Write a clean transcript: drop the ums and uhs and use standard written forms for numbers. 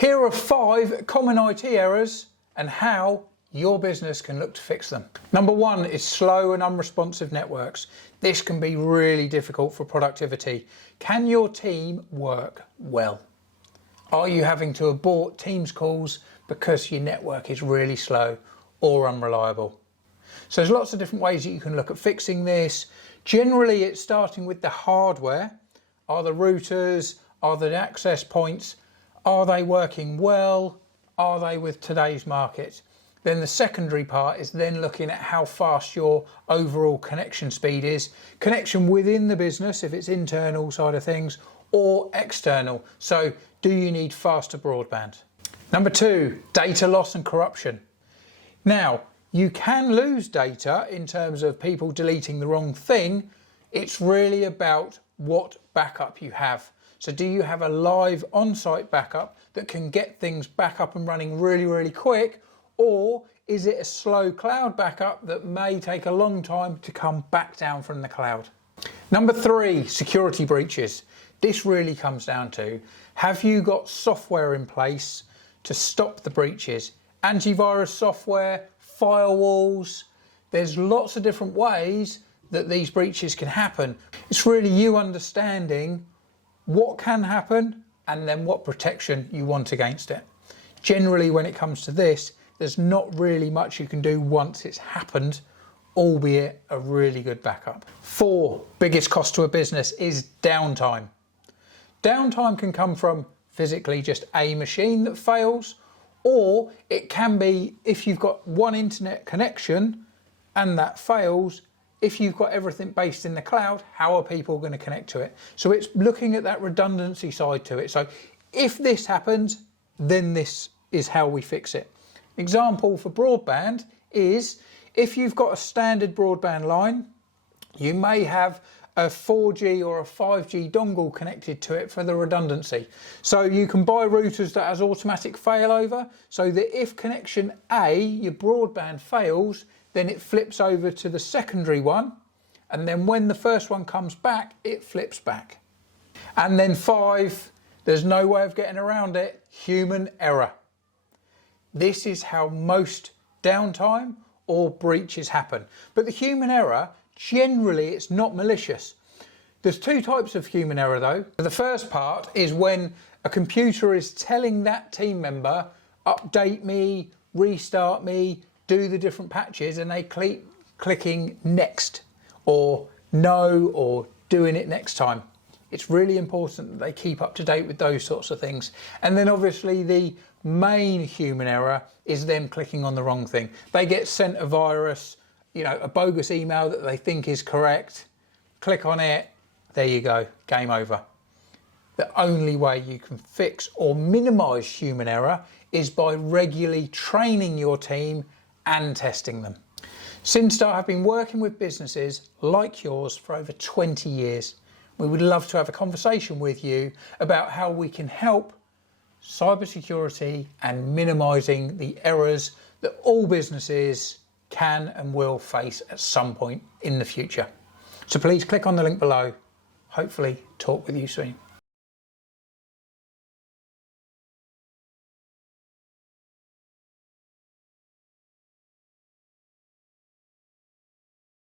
Here are 5 common IT errors and how your business can look to fix them. Number 1 is slow and unresponsive networks. This can be really difficult for productivity. Can your team work well? Are you having to abort Teams calls because your network is really slow or unreliable? So there's lots of different ways that you can look at fixing this. Generally, it's starting with the hardware. Are the routers, are the access points, are they working well? Are they with today's market? Then the secondary part is then looking at how fast your overall connection speed is. Connection within the business, if it's internal side of things, or external. So do you need faster broadband? Number 2, data loss and corruption. Now, you can lose data in terms of people deleting the wrong thing. It's really about what backup you have. So do you have a live on-site backup that can get things back up and running really, really quick? Or is it a slow cloud backup that may take a long time to come back down from the cloud? Number 3, security breaches. This really comes down to, have you got software in place to stop the breaches? Antivirus software, firewalls. There's lots of different ways that these breaches can happen. It's really you understanding what can happen and then what protection you want against it. Generally, when it comes to this, there's not really much you can do once it's happened, albeit a really good backup. 4, biggest cost to a business is downtime. Downtime can come from physically just a machine that fails, or it can be if you've got one internet connection and that fails. If you've got everything based in the cloud, how are people going to connect to it? So it's looking at that redundancy side to it. So if this happens, then this is how we fix it. Example for broadband is if you've got a standard broadband line, you may have a 4G or a 5G dongle connected to it for the redundancy. So you can buy routers that has automatic failover, so that if connection A, your broadband fails, then it flips over to the secondary one, and then when the first one comes back, it flips back. And then 5, there's no way of getting around it, human error. This is how most downtime or breaches happen. But the human error, generally it's not malicious. There's 2 types of human error though. The first part is when a computer is telling that team member, update me, restart me, do the different patches, and they keep clicking next or no or doing it next time. It's really important that they keep up to date with those sorts of things. And then obviously the main human error is them clicking on the wrong thing. They get sent a virus, a bogus email that they think is correct, click on it, there you go, game over. The only way you can fix or minimize human error is by regularly training your team and testing them. Syn-Star have been working with businesses like yours for over 20 years. We would love to have a conversation with you about how we can help cybersecurity and minimizing the errors that all businesses can and will face at some point in the future. So please click on the link below. Hopefully talk with you soon.